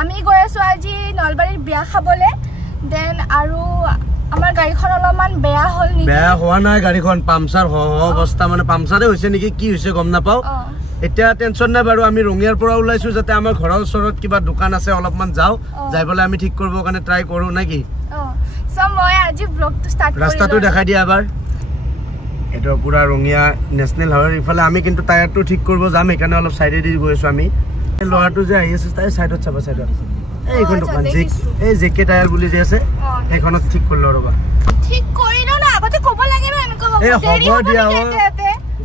আমি গৈ আছো আজি নলবাৰীৰ বিয়া খাবলে দেন আৰু আমাৰ গাড়ীখন অলপমান বেয়া হ'ল নেকি বেয়া হোৱা নাই গাড়ীখন পামচাৰ অৱস্থা মানে পামচাৰে হৈছে নেকি কি হৈছে গম নাপাও এতিয়া টেনচন নাই বাৰু আমি ৰঙিয়াৰ পৰা ওলাইছো যাতে আমাৰ ঘৰৰ ওচৰত কিবা দোকান আছে অলপমান যাও যাই বলে আমি ঠিক কৰিব কাৰণে ট্ৰাই কৰো নাকি সো মই আজি ব্লগটো ষ্টাৰ্ট কৰিম ৰাস্তাটো দেখাই দিয়া এবাৰ এটা পুৰা ৰঙিয়া ন্যাশনাল হাইওয়েৰ ইফালে আমি কিন্তু টায়াৰটো ঠিক কৰব যাম এখানে অলপ সাইডে দি গৈছো আমি লৰাটো যে আহি আছে তাই সাইডত চাবা সাইডত এইখন দোকান এই জেকে টায়ার বুলি যে আছে এখনত ঠিক করল ৰবা ঠিক কৰি ন না আগতে কব লাগে না এনেকৈ হ'ব দেৰি হ'ব দিয়া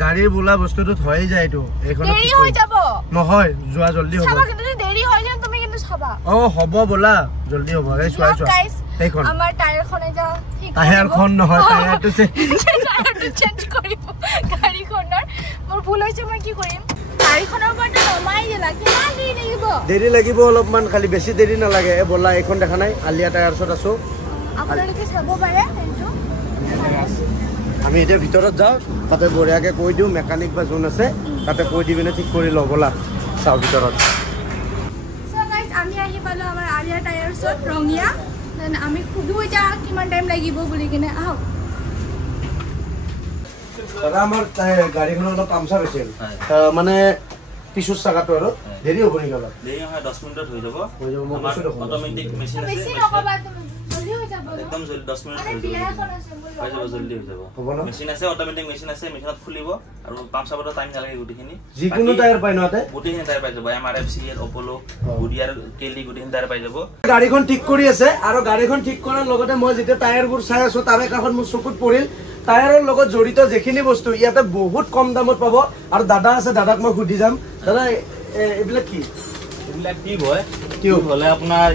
গাড়ীৰ বুলা বস্তুটো হৈ যায় তো এখন দেৰি হৈ যাব নহয় যোৱা জলদি হ'ব চাবা কিন্তু দেৰি হৈ যায় তুমি কিন্তু চাবা হ'ব বলা জলদি হ'ব এই চোৱা এইখন আমাৰ টায়াৰখনে যা ঠিক টায়াৰখন নহয় টায়াৰটো চেঞ্জ কৰিব গাড়ীখনৰ মোৰ ভুল হৈছে মই কি কৰিম গাড়ীখনৰ ওপৰত নমাই দিলা কিমান দেৰি লাগিব অলপমান খালি বেছি দেৰি নালাগে বলা এইখন দেখা নাই আলিয়া টায়াৰছত আছো আপোনালোকে চাব পাৰে এইটো আমি এতিয়া ভিতৰত যাও তাতে বঢ়িয়াকে কৈ দিও মেকানিক বা জোন আছে তাতে কৈ দি বিনে ঠিক কৰি লও বলা চাও ভিতৰত সো গাইস আমি আহি পালো আমাৰ আলিয়া টায়াৰছত ৰঙিয়া দেন আমি খুবই এটা কিমান টাইম লাগিব বুলি কিনে আহক দাদা আমাৰ গাড়ীখন অলপ পামচাৰ হৈছিল মানে পিছৰ চাকাটো আৰু দেৰি হ'ব নেকি অলপ দেৰি হয় 10 মিনিটত হৈ যাব আমাৰ অটোমেটিক মেচিন আছে বেছি নকবা তুমি জলদি হৈ যাব একদম জলদি 10 মিনিট হৈ যাব জলদি হৈ যাব মেচিন আছে অটোমেটিক মেচিন আছে মেচিনত খুলিব আৰু পাম্প চাবটো টাইম নালাগে গুটিখিনি যিকোনো টায়াৰ পাই নতে গুটিখিনি টায়াৰ পাই যাব এমআৰএফসি অপোলো গুডিয়াৰ কেলি গুটিখিনি টায়াৰ পাই যাব গাড়ীখন ঠিক কৰি আছে আৰু গাড়ীখন ঠিক কৰাৰ লগতে মই যেতিয়া টায়াৰবোৰ চাই আছো তাৰে কাষত মোৰ চকুত পৰিল টায়াৰৰ লগত জড়িত যেখিনি বস্তু ইয়াতে বহুত কম দামত পাব আৰু দাদা আছে দাদাক মই সুধি যাম দাদা এইবিলাক কি এইবিলাক টিউব হয় টিউব হলে আপোনাৰ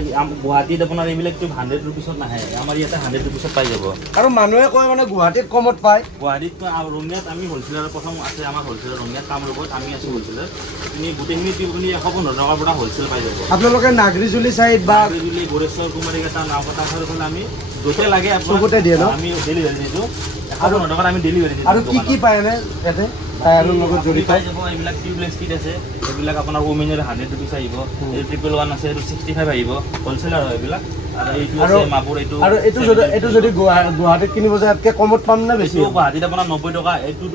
গুৱাহাটীত আপোনাৰ এইবিলাক টিউব 100 रुपीसত নাহে আমাৰ ইয়াতে 100 रुपीसত পাই যাব আৰু মানুহে কয় মানে গুৱাহাটীত কমত পায় গুৱাহাটীত ৰঙিয়াত আমি হোলসেলাৰ প্ৰথম আছে আমাৰ হোলসেলাৰ ৰঙিয়াত কামৰূপত আমি আছো হোলসেলাৰ তুমি গোটেইখিনি টিউব আপুনি 115 টকাৰ পৰা হোলসেল পাই যাব আপোনালোকে নাগৰিজুলি সাইড বা নাগৰিজুলি গোৰেশ্বৰ কুমাৰীঘাটা নাওকটা ফালে আমি যতে লাগে চবতে দিয়ে ন আমি ডেলিভাৰী দিছো আৰু নটকাৰ আমি ডেলিভাৰী দিছো আৰু কি পায় এনে ইয়াতে টায়াৰৰ লগত জড়িত পাই যাব এইবিলাক টিউবলেছ কিট আছে এইবিলাক আপোনাৰ ওমেনৰ 100 रुपीस আহিব এই 111 আছে এইটো 65 আহিব হোলসেলাৰ হয় এইবিলাক আৰু এইটো আছে মাপুৰ এইটো আৰু এইটো যদি গুৱাহাটীত কিনিব যায় তাতকে কমত পাম না বেছি গুৱাহাটীত আপোনাৰ 90 টকা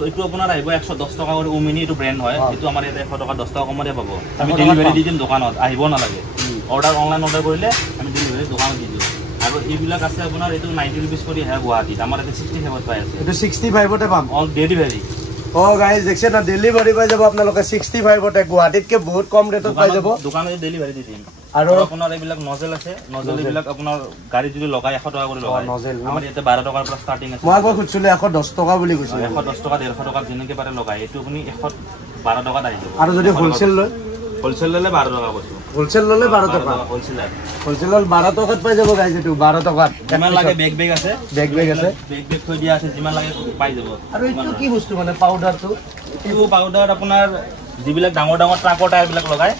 এইটো আপোনাৰ আহিব 110 টকা কৰি ওমেনি এইটো ব্ৰ্যান্ড হয় এইটো আমাৰ ইয়াতে 100 টকা 10 টকা কমতে পাব আমি ডেলিভাৰী দি দিম দোকানত আহিব নালাগে অৰ্ডাৰ অনলাইন অৰ্ডাৰ কৰিলে আমি ডেলিভাৰী দোকানত দি দিম আৰু এইবিলাক আছে আপোনাৰ এইটো 90 रुपीस কৰি আহে গুৱাহাটীত আমাৰ ইয়াতে 65 পাই আছে এইটো 65 তে পাম অল ডেলিভাৰী গাইজ দেখছে না ডেলিভাৰী পাই যাব আপোনালোকে 65 তে গুৱাহাটীতকে বহুত কম ৰেটত পাই যাব দোকানত ডেলিভাৰী দি দিম আৰু আপোনাৰ এইবিলাক নজেল আছে নজেল এইবিলাক আপোনাৰ গাড়ী যদি লগাই 100 টকা কৰি লগাই আমাৰ ইয়াতে 12 টকাৰ পৰা ষ্টাৰ্টিং আছে মই আগত খুজিলে 110 টকা বুলি কৈছিল 110 টকা 150 টকা যেনেকে পাৰে লগাই এইটো আপুনি 112 টকা আহি যাব আৰু যদি হোলসেল লয় হোলসেল ললে 12 টকা কৈছো হোলসেল ললে 12 টকা হোলসেল 12 টকাত পাই যাব গাইজ এটো 12 টকাত যিমান লাগে বেগ আছে বেগ আছে বেগ থৈ দিয়া আছে যিমান লাগে পাই যাব আৰু এইটো কি বস্তু মানে পাউডাৰটো এইটো পাউডাৰ আপোনাৰ যিবিলাক ডাঙৰ ডাঙৰ ট্ৰাকৰ টায়াৰ বিলাক লগাই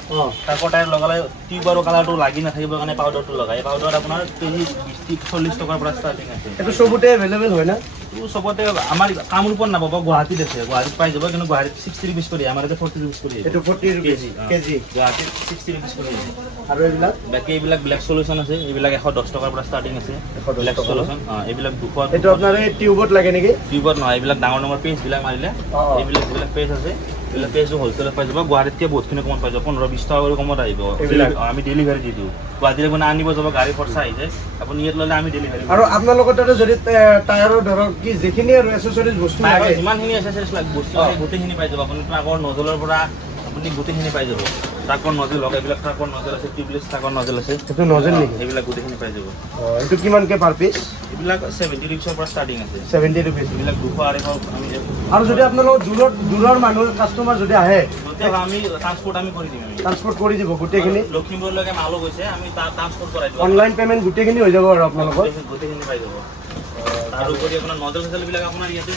ট্ৰাকৰ টায়াৰ লগালে টিউব আৰু কালাৰটো লাগি নাথাকিবৰ কাৰণে পাউডাৰটো লগাই পাউডাৰ আপোনাৰ কেজি 40 টকাৰ পৰা ষ্টাৰ্টিং আছে এইটো সবতে अवेलेबल হয় না এইটো সবতে আমাৰ কামৰূপত নাপাব গুৱাহাটীত আছে গুৱাহাটীত পাই যাব কিন্তু গুৱাহাটীত 60 रुपीस কৰি আমাৰ ইয়াতে 40 रुपीस কৰি এইটো 40 रुपीस কেজি গুৱাহাটীত 60 रुपीस কৰি আৰু এইবিলাক বাকি এইবিলাক ব্লেক সলিউশন আছে এইবিলাক 110 টকাৰ পৰা ষ্টাৰ্টিং আছে ব্লেক সলিউশন এইবিলাক 200 এইটো আপোনাৰ এই টিউবত লাগে নেকি টিউবত নহয় এইবিলাক ডাঙৰ ডাঙৰ পেজ বিলাক মাৰিলে এইবিলাক পেজ আছে এইবিলাক পেজো হোলসেলত পাই যাব গুৱাহাটীতকে বহুতখিনি কমত পাই যাব 15-20 টকা কৰি কমত আহিব আমি ডেলিভাৰী দি দিওঁ গুৱাহাটীলৈ মানে আনিব যাব গাড়ী খৰচা আহি যায় আপুনি ইয়াত ল'লে আমি ডেলিভাৰী আৰু আপোনালোকৰ তাতে যদি টায়াৰৰ ধৰক কি যেখিনি আৰু এসেসৰিজ বস্তু লাগে যিমানখিনি এসেসৰিজ লাগে বস্তু গোটেইখিনি পাই যাব আপুনি ট্ৰাকৰ নজলৰ পৰা আপুনি গোটেইখিনি পাই যাব ট্ৰাকৰ নজল লগাই এইবিলাক ট্ৰাকৰ নজল আছে টিউবলেছ ট্ৰাকৰ নজল আছে এইটো নজল নেকি এইবিলাক গোটেইখিনি পাই যাব এইটো কিমানকে পাৰ পিস এইবিলাক 70 रुपीसৰ পৰা ষ্টাৰ্টিং আছে 70 रुपीस এইবিলাক 200 আমি আৰু যদি আপোনালোক দূৰৰ মানুহ কাস্টমাৰ যদি আহে আমি ট্ৰান্সপোৰ্ট আমি কৰি দিম ট্ৰান্সপোৰ্ট কৰি দিব গোটেইখিনি লখিমপুৰলৈকে মালো গৈছে আমি ট্ৰান্সপোৰ্ট কৰাই দিম অনলাইন পেমেন্ট গোটেইখিনি হৈ যাব আৰু আপোনালোকৰ গোটেইখিনি পাই যাব আৰু কৰি আপোনাৰ নজল বিলাক আপোনাৰ ইয়াতে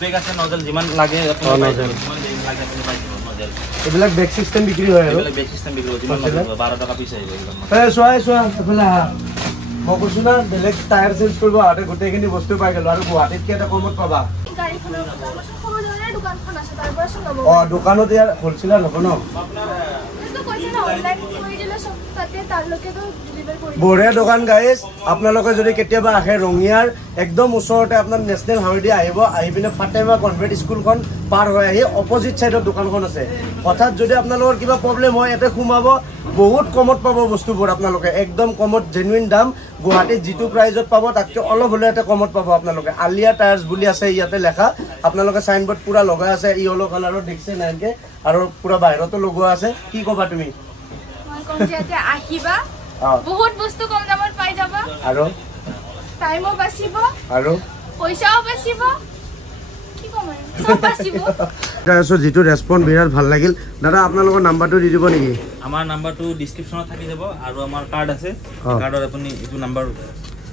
বেগ আছে নজল যিমান লাগে আপোনাৰ নজল যিমান লাগে আপুনি পাই যাব নজল এইবিলাক বেগ সিস্টেম বিক্ৰী হয় আৰু এইবিলাক বেগ সিস্টেম বিক্ৰী হয় যিমান 12 টকা পিস আহিব একদম চোৱা এফালে মই কৈছো না বেলেগ টায়াৰ চেঞ্জ কৰিব আতে গোটেইখিনি বস্তু পাই গেল আৰু গুৱাহাটীত কি এটা কমত পাবা গাড়ীখনৰ দোকানখন আছে তাৰ পৰা চলাব দোকানত ইয়াৰ হোলসেলাৰ হ'ব ন এইটো কৈছে না অনলাইন কৰি দিলে সব তাতে তাৰলৈকেতো ডেলিভাৰ কৰি বঢ়িয়া দোকান গাইজ আপোনালোকে যদি কেতিয়াবা আহে ৰঙিয়াৰ একদম ওচৰতে আপোনাৰ নেশ্যনেল হাইৱে দি আহিব আহি পিনে ফাতেমা কনভেন্ট স্কুলখন পাৰ হৈ আহি অপজিট চাইডত দোকানখন আছে হঠাৎ যদি আপোনালোকৰ কিবা প্ৰব্লেম হয় ইয়াতে সোমাব বহুত কমত পাব বস্তুবোৰ আপোনালোকে একদম কমত জেনুইন দাম গুৱাহাটীত যিটো প্ৰাইজত পাব তাতকৈ অলপ হ'লে ইয়াতে কমত পাব আপোনালোকে আলিয়া টায়াৰ্ছ বুলি আছে ইয়াতে লেখা আপোনালোকে চাইনবোৰ্ড পুৰা লগাই আছে ইয়েলো কালাৰৰ দেখিছে নাইকে আৰু পুৰা বাহিৰতো লগোৱা আছে কি ক'বা তুমি মই কম যে ইয়াতে আহিবা বহুত বস্তু কম দামত পাই যাবা আৰু টাইমও বাচিব আৰু পইচাও বাচিব কি কম সব বাচিব তাৰপিছত যিটো ৰেছপন্স বিৰাট ভাল লাগিল দাদা আপোনালোকৰ নাম্বাৰটো দি দিব নেকি আমাৰ নাম্বাৰটো ডিছক্ৰিপশ্যনত থাকি যাব আৰু আমাৰ কাৰ্ড আছে কাৰ্ডত আপুনি এইটো নাম্বাৰ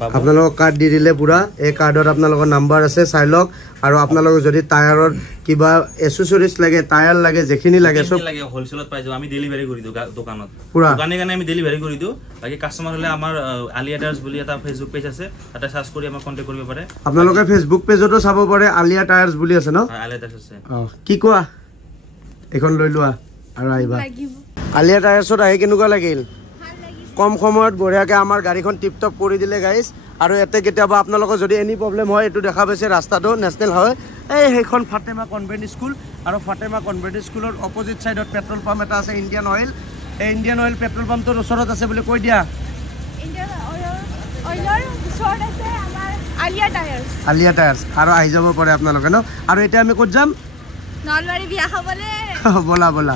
আপোনালোকক কাৰ্ড দি দিলে পুৰা এই কাৰ্ডত আপোনালোকৰ নাম্বাৰ আছে চাই লওক আৰু আপোনালোকক যদি টায়াৰৰ কিবা এচেছৰিজ লাগে টায়াৰ লাগে যেখিনি লাগে সব লাগে হোলসেলত পাই যাও আমি ডেলিভাৰি কৰি দিও দোকানত পুৰা দোকানে গানে আমি ডেলিভাৰি কৰি দিও বাকি কাস্টমাৰ হলে আমাৰ আলিয়া টায়াৰ্স বুলি এটা ফেসবুক পেজ আছে তাতে সাৰ্চ কৰি আমাক কন্টাক্ট কৰিব পাৰে আপোনালোকে ফেসবুক পেজতো চাব পাৰে আলিয়া টায়াৰ্স বুলি আছে ন আলিয়া টায়াৰ্স আছে কি কোৱা এখন লৈ লোৱা আৰু আহিবা আলিয়া টায়াৰ্সত আহি কেনেকুৱা লাগিল কম সময়ত বঢ়িয়াকে আমাৰ গাড়ীখন টিপটপ কৰি দিলে গাইজ আৰু এতে কেতিয়াবা আপোনালোকৰ যদি এনি প্ৰব্লেম হয় এইটো দেখা পাইছে ৰাস্তাটো নেশ্যনেল হাইৱে এই সেইখন ফাতেমা কনভেন্ট স্কুল আৰু ফাতেমা কনভেন্ট স্কুলৰ অপজিট চাইডত পেট্ৰল পাম্প এটা আছে ইণ্ডিয়ান অইল এই ইণ্ডিয়ান অইল পেট্ৰল পাম্পটোৰ ওচৰত আছে বুলি কৈ দিয়া ইণ্ডিয়ান অইলৰ ওচৰত আছে আমাৰ আলিয়া টায়াৰ্স আৰু আহি যাব পাৰে আপোনালোকে ন আৰু এতিয়া আমি ক'ত যাম নলবাৰী বিয়া খাবলৈ বলা